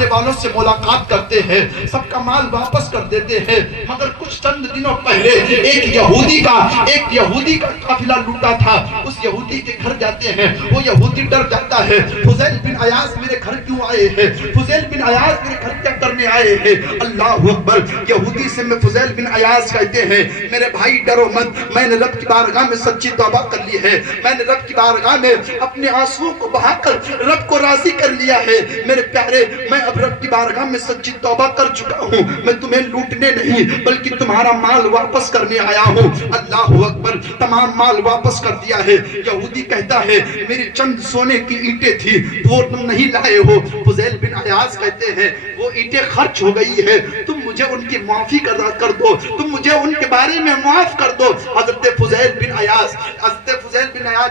قافلے والوں سے ملاقات کرتے ہیں، سب کا مال واپس کر دیتے ہیں، مگر کچھ چند دنوں پہلے ایک یہودی کا قافلہ لوٹا تھا، اس یہودی کے گھر جاتے ہیں، وہ یہودی ڈر جاتا ہے، فضیل بن عیاض میرے گھر کیوں آئے ہیں؟ فضیل بن عیاض میرے گھر کیا کرنے آئے ہیں؟ اللہ اکبر! یہودی سے میں فضیل بن عیاض کہتے ہیں میرے بھائی ڈرو مت، میں نے رب کی بارگاہ میں سچی توبہ کر لی ہے، میں نے رب کی بارگاہ میں اپنے آنسوؤں کو بہا کر رب کو راضی کر لیا ہے، میرے پیارے میں اب رب کی بارگاہ میں سچی توبہ کر چکا ہوں، میں تمہیں لوٹنے نہیں بلکہ تمہارا مال واپس کرنے آیا ہوں۔ اللہ اکبر! تمام مال واپس کر دیا ہے۔ یہودی کہتا ہے میری چند سونے کی اینٹیں تھی وہ تم نہیں لائے ہو۔ فضیل بن عیاض کہتے ہیں وہ اینٹیں خرچ ہو گئی ہے، تم مجھے ان کی معافی کر دو، تم مجھے ان کے بارے میں معاف کر دو۔ حضرت فضیل بن عیاض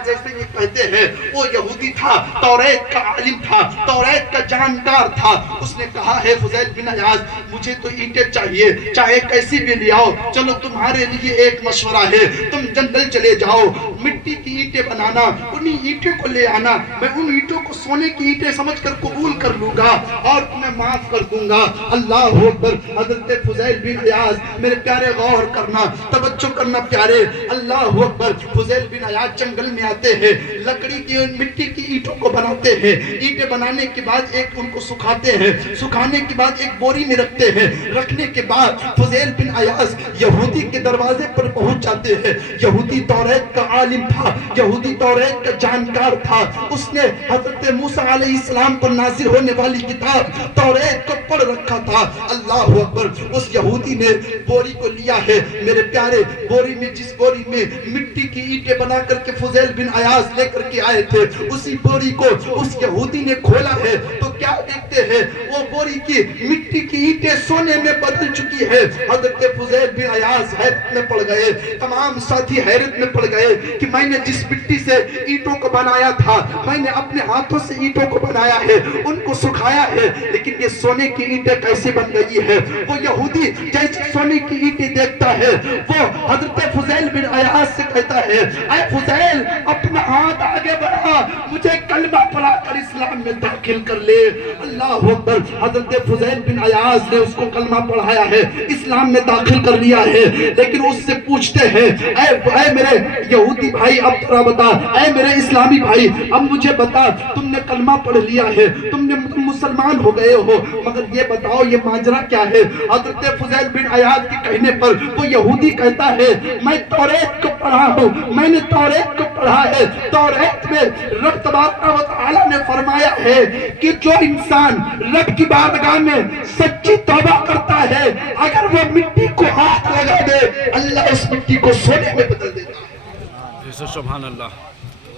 جیسے یہ کہتے ہیں، وہ یہودی تھا، توریت کا عالم تھا، توریت کا جانکار تھا، اس نے کہا ہے فضیل بن عیاض مجھے تو اینٹیں چاہیے، چاہے کیسی بھی لے آؤ، چلو تمہارے لیے ایک مشورہ ہے، تم جنگل چلے جاؤ، مٹی کی اینٹیں بنانا، انہی اینٹوں کو لے آنا، میں ان اینٹوں کو سونے کی اینٹیں سمجھ کر قبول کر لوں گا اور تمہیں معاف کر دوں گا۔ اللہ اکبر! حضرت فضیل بن عیاض میرے پیارے غور کرنا، توجہ کرنا پیارے، اللہ اکبر! فضیل بن عیاض جنگل میں آتے ہیں، لکڑی کی مٹی کی اینٹوں کو بناتے ہیں، اینٹیں بنانے کے بعد ایک ان کو سکھاتے ہیں، سکھانے کے بعد ایک بوری میں رکھتے ہیں، رکھنے کے بعد فضیل بن عیاض یہودی کے دروازے پر پہنچ جاتے ہیں۔ یہودی توریت کا عالم تھا، یہودی توریت کا جانکار تھا، اس نے حضرت موسیٰ علیہ السلام پر نازل ہونے والی کتاب توریت کو پڑھ رکھا تھا۔ اللہ اکبر! اس یہودی نے بوری کو لیا ہے، میرے پیارے، بوری میں جس بوری میں مٹی کی اینٹیں بنا کر کے فضیل بن عیاض لے کر کے آئے تھے، اسی بوری کو اس یہودی نے کھولا ہے تو کیا دیکھتے ہیں؟ وہ بوری کی مٹی کی اینٹیں سونے میں بدل چکی ہے۔ حضرت فضیل بن عیاض حیرت میں پڑ گئے، تمام ساتھی حیرت میں پڑ گئے کہ میں نے جس مٹی سے اینٹوں کو بنایا تھا، میں نے اپنے ہاتھوں سے اینٹوں کو بنایا ہے، ان کو سکھایا ہے، لیکن یہ سونے کی اینٹیں کیسے بن گئی ہے؟ وہ یہودی جیسے سونے کی اینٹیں دیکھتا ہے، وہ حضرت فضیل بن عیاض سے کہتا ہے اے فضیل اپنا ہاتھ آگے بڑھا، مجھے کلمہ پڑھا کر اسلام میں داخل کر لے۔ اللہ اکبر! حضرت فضیل بن عیاض نے اس کو کلمہ پڑھایا ہے، اسلام میں داخل کر لیا ہے، لیکن اس سے پوچھتے ہیں اے میرے یہودی بھائی اب ذرا بتا، اے میرے اسلامی بھائی اب مجھے بتا، تم نے کلمہ پڑھ لیا ہے، تم مسلمان ہو گئے ہو، مگر یہ بتاؤ یہ ماجرا کیا ہے؟ حضرت فضیل بن عیاض کے کہنے پر وہ یہودی کہتا ہے میں توریت کو پڑھا ہوں، میں نے توریت کو پڑھا ہے، توریت میں رب تبارک و تعالی نے فرمایا ہے کہ جو انسان رب کی بارگاہ میں سچی توبہ کرتا ہے، اگر وہ مٹی کو ہاتھ لگا دے اللہ اس مٹی کو سونے میں بدل دیتا ہے۔ سبحان اللہ!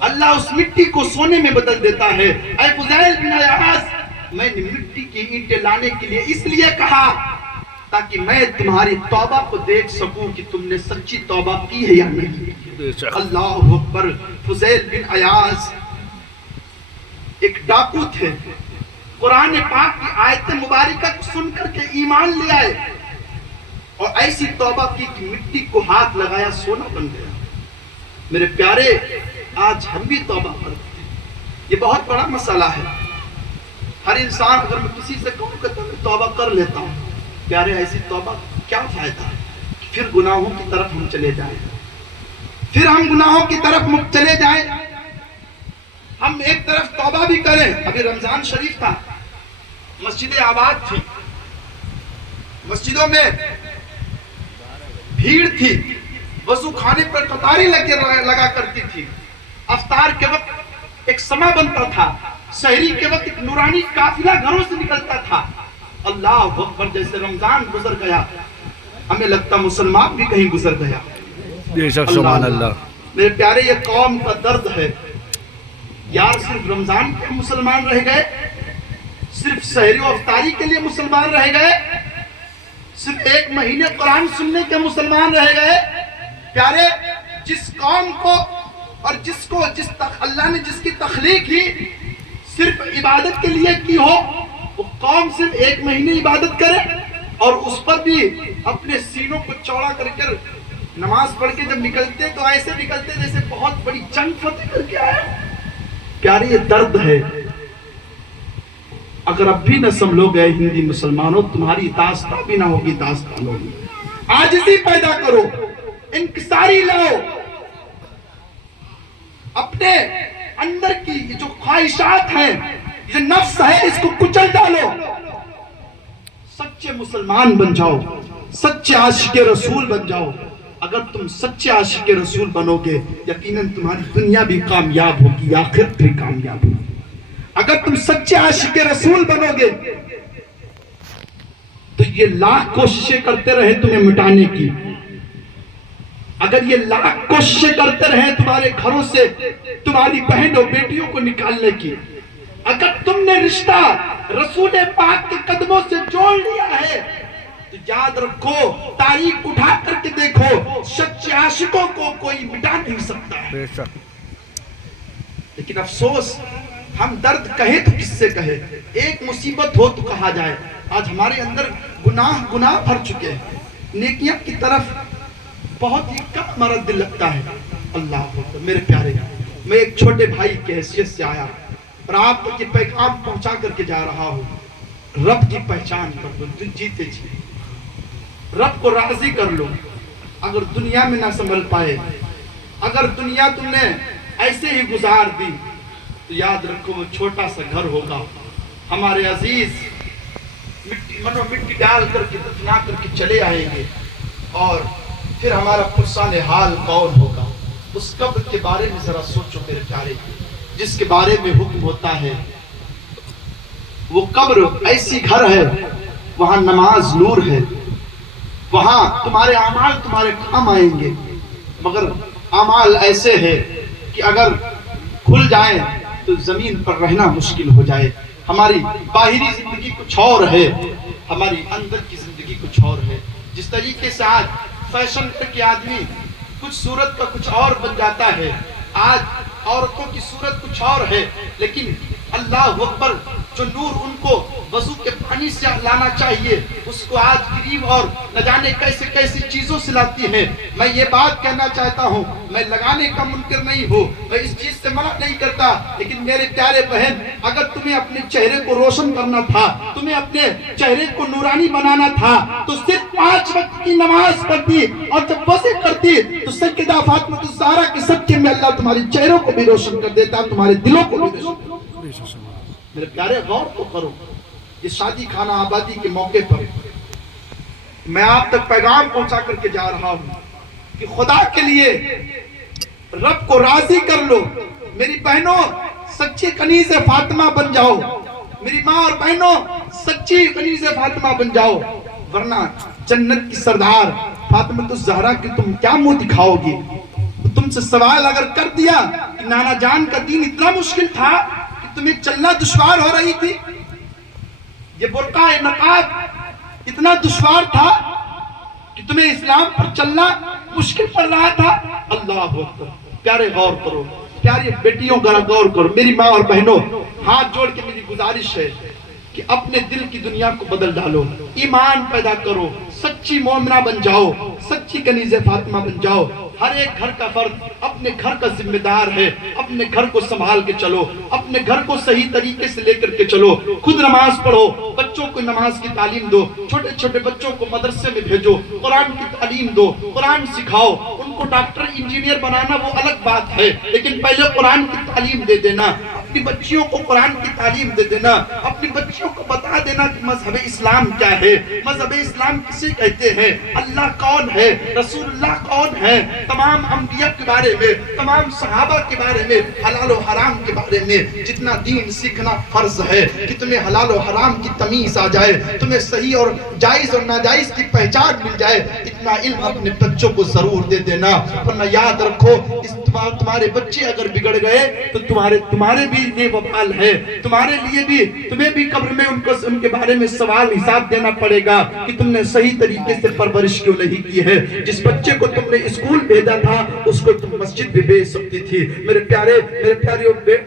اللہ اس مٹی کو سونے میں بدل دیتا ہے۔ اے فضیل بن عیاض میں نے مٹی کی اینٹیں لانے کے لیے اس لیے کہا تاکہ میں تمہاری توبہ کو دیکھ سکوں کہ تم نے سچی توبہ کی ہے یا نہیں۔ اللہ اکبر! فضیل بن عیاض ایک ڈاکو تھے، قرآن پاک کی آیت مبارکہ کو سن کر کے ایمان لے آئے اور ایسی توبہ کی کہ مٹی کو ہاتھ لگایا سونا بن گیا۔ میرے پیارے آج ہم بھی توبہ کرتے ہیں، یہ بہت بڑا مسئلہ ہے۔ ہر انسان اگر میں کسی سے کہوں کہ میں توبہ کر لیتا ہوں، پیارے ایسی توبہ کیا فائدہ ہے؟ پھر گناہوں کی طرف ہم چلے جائیں، پھر ہم گناہوں کی طرف چلے جائیں، ہم ایک طرف توبہ بھی کریں۔ ابھی رمضان شریف تھا، مسجدیں آباد تھی، مسجدوں میں بھیڑ تھی، وضو خانے پر قطاریں لگا کرتی تھی، افطار کے وقت ایک سما بنتا تھا، سحری کے وقت ایک نورانی قافلہ گھروں سے نکلتا تھا۔ اللہ اکبر! جیسے رمضان گزر گیا ہمیں لگتا مسلمان بھی کہیں گزر گیا۔ بے شک سبحان اللہ! میرے پیارے یہ قوم کا درد ہے، یار صرف رمضان کے مسلمان رہ گئے، صرف سحری و افطاری کے لیے مسلمان رہ گئے، صرف ایک مہینے قرآن سننے کے مسلمان رہ گئے۔ پیارے جس قوم کو اور اللہ نے جس کی تخلیق ہی صرف عبادت کے لیے کی ہو، وہ قوم صرف ایک مہینے عبادت کرے اور اس پر بھی اپنے سینوں کو چوڑا کر کر نماز پڑھ کے جب نکلتے تو ایسے نکلتے جیسے بہت بڑی جنگ فتح کر کے آئے۔ پیارے یہ درد ہے۔ اگر اب بھی نہ سنبھلو گے ہندی مسلمانوں، تمہاری داستان بھی نہ ہوگی داستان ہوگی۔ عاجزی پیدا کرو، انکساری لاؤ، اپنے اندر کی جو خواہشات ہیں، یہ نفس ہے، اس کو کچل ڈالو، سچے مسلمان بن جاؤ، سچے عاشق رسول بن جاؤ۔ اگر تم سچے عاشق رسول بنو گے، یقیناً تمہاری دنیا بھی کامیاب ہوگی، آخرت بھی کامیاب ہوگی۔ اگر تم سچے عاشق رسول بنو گے تو یہ لاکھ کوششیں کرتے رہے تمہیں مٹانے کی، اگر یہ لاکھ کوششیں کرتے رہے تمہارے گھروں سے تمہاری بہنوں بیٹیوں کو نکالنے کی، اگر تم نے رشتہ رسول پاک کے قدموں سے جوڑ لیا ہے تو یاد رکھو، تاریخ اٹھا کر کے دیکھو، سچے عاشقوں کو کوئی مٹا نہیں سکتا ہے۔ بے شک۔ لیکن افسوس، ہم درد کہے تو کس سے کہے، ایک مصیبت ہو تو کہا جائے۔ آج ہمارے اندر گناہ بھر چکے ہیں، نیکیاں کی طرف بہت ہی کم ہمارا دل لگتا ہے۔ اللہ اکبر۔ میرے پیارے، میں ایک چھوٹے بھائی کی حیثیت سے آیا اور آپ تک یہ پیغام پہنچا کر کے جا رہا ہوں، رب کی پہچان کر لو جیتے جی، رب کو راضی کر لو۔ اگر دنیا میں نہ سنبھل پائے، اگر دنیا تم نے ایسے ہی گزار دی تو یاد رکھو وہ چھوٹا سا گھر ہوگا، ہمارے عزیز مٹی ڈال کر کے دفنا کر کے چلے آئیں گے، اور پھر ہمارا پرسان حال کون ہوگا؟ اس قبر کے بارے میں ذرا سوچو میرے پیارے، جس کے بارے میں حکم ہوتا ہے۔ وہ قبر ایسی گھر ہے، وہاں نماز نور ہے، وہاں تمہارے اعمال تمہارے کام آئیں گے، مگر اعمال ایسے ہیں کہ اگر کھل جائیں تو زمین پر رہنا مشکل ہو جائے۔ ہماری باہری زندگی کچھ اور ہے، ہماری اندر کی زندگی کچھ اور ہے۔ جس طریقے سے آج فیشن کر کے آدمی کچھ صورت کا کچھ اور بن جاتا ہے، آج عورتوں کی صورت کچھ اور ہے، لیکن اللہ اکبر، جو نور ان کو وضو کے پانی سے لانا چاہیے اس کو آج کریم اور نہ جانے کیسے کیسی چیزوں سے لاتی ہیں۔ میں یہ بات کہنا چاہتا ہوں، میں لگانے کا منکر نہیں ہوں، میں اس چیز سے منع نہیں کرتا، لیکن میرے پیارے بہن، اگر تمہیں اپنے چہرے کو روشن کرنا تھا، تمہیں اپنے چہرے کو نورانی بنانا تھا تو صرف 5 وقت کی نماز پڑھتی، اور جب وضو کرتی تو سیدہ فاطمہ الزہرا کے صدقے میں اللہ تمہارے چہروں کو بھی روشن کر دیتا، تمہارے دلوں کو بھی روشن کر دیتا۔ میرے پیارے غور تو کرو، یہ شادی خانہ آبادی کے موقع پر میں آپ تک پیغام پہنچا کر کے جا رہا ہوں کہ خدا کے لیے رب کو راضی کر لو۔ میری بہنوں، سچی کنیز فاطمہ بن جاؤ، میری ماں اور بہنوں، سچی کنیز فاطمہ بن جاؤ، ورنہ جنت کی سردار فاطمہ الزہرا کی تم کیا منہ دکھاؤ گی؟ تم سے سوال اگر کر دیا کہ نانا جان کا دین اتنا مشکل تھا کہ تمہیں چلنا دشوار ہو رہی تھی، یہ برقع نقاب اتنا دشوار تھا کہ تمہیں اسلام پر چلنا مشکل پڑ رہا تھا، اللہ اکبر۔ پیارے غور کرو، پیاری بیٹیوں غور کرو، میری ماں اور بہنوں، ہاتھ جوڑ کے میری گزارش ہے کہ اپنے دل کی دنیا کو بدل ڈالو، ایمان پیدا کرو، سچی مومنہ بن جاؤ، سچی کنیز فاطمہ بن جاؤ۔ ہر ایک گھر کا فرد اپنے گھر کا ذمہ دار ہے، اپنے گھر کو سنبھال کے چلو، اپنے گھر کو صحیح طریقے سے لے کر کے چلو، خود نماز پڑھو، بچوں کو نماز کی تعلیم دو، چھوٹے چھوٹے بچوں کو مدرسے میں بھیجو، قرآن کی تعلیم دو، قرآن سکھاؤ، ان کو ڈاکٹر انجینئر بنانا وہ الگ بات ہے، لیکن پہلے قرآن کی تعلیم دے دینا، اپنی بچیوں کو قرآن کی تعلیم دے دینا، اپنی بچیوں کو بتا دینا کہ مذہب اسلام کیا ہے، مذہب اسلام کسے کہتے ہیں، اللہ کون ہے، رسول اللہ کون ہے، تمام انبیاء کے بارے میں، تمام صحابہ کے بارے میں، حلال و حرام کے بارے میں جتنا دین سیکھنا فرض ہے کہ تمہیں حلال و حرام کی تمیز آ جائے، تمہیں صحیح اور جائز اور ناجائز کی پہچان مل جائے، اتنا علم اپنے بچوں کو ضرور دے دینا۔ ورنہ یاد رکھو، تمہارے بچے اگر بگڑ گئے تو تمہارے بھی یہ وبال ہے، تمہارے لیے بھی، تمہیں بھی قبر میں ان کے بارے میں سوال حساب دینا پڑے گا کہ تم نے صحیح طریقے سے پرورش کیوں نہیں کی ہے۔ جس بچے کو تم نے اسکول بھیجا تھا اس کو تم مسجد بھی بھیج سکتی تھی۔ میرے پیاری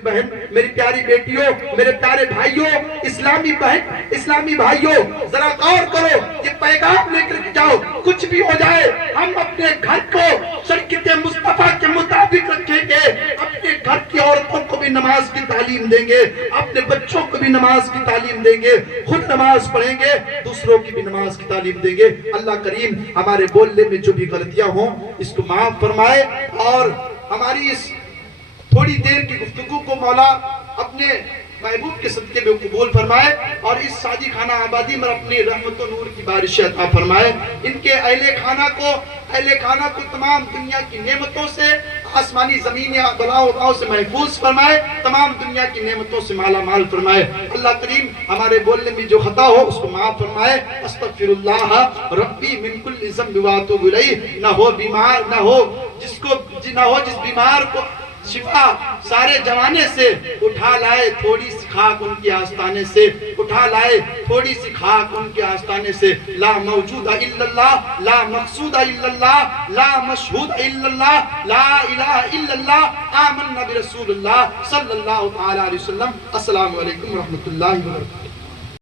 بہن، میری پیاری بیٹیوں، میرے پیارے بھائیوں، اسلامی بہن، اسلامی بھائیوں، ذرا غور کرو، یہ پیغام لے کر جاؤ، کچھ بھی ہو جائے ہم اپنے گھر کو شریعت مصطفیٰ کے مطابق رکھیں گے، اپنے گھر کی عورتوں کو بھی نماز کی تعلیم دیں گے، اپنے بچوں کو بھی نماز کی تعلیم دیں گے، خود نماز پڑھیں گے، دوسروں کی بھی نماز کی تعلیم دیں گے۔ اللہ کریم ہمارے بولنے میں جو بھی غلطیاں ہوں اس کو معاف فرمائے، اور ہماری اس تھوڑی دیر کی گفتگو کو مولا اپنے محبوب کے صدقے میں قبول فرمائے، اور اس سعدی خانہ آبادی میں اپنی رحمت و نور کی بارش عطا فرمائے۔ ان کے اہل خانہ کو تمام دنیا کی نعمتوں سے، آسمانی زمینی بلاؤ وباؤ سے محفوظ فرمائے، تمام دنیا کی نعمتوں سے مالا مال فرمائے۔ اللہ کریم ہمارے بولنے میں جو خطا ہو اس کو معاف فرمائے۔ استغفر اللہ ربی من کل ذنب واتوب الیہ۔ نہ ہو جس بیمار کو شفا سارے جوانے سے اٹھا لائے تھوڑی سی خاک ان کے آستانے سے، اٹھا لائے تھوڑی سی خاک ان کے آستانے سے۔ لا موجود الا اللہ، لا مقصود الا اللہ، لا مشہود الا اللہ، لا الہ الا اللہ، آمنا برسول اللہ صلی اللہ تعالی علیہ وسلم۔ السلام علیکم ورحمۃ اللہ وبرکاتہ۔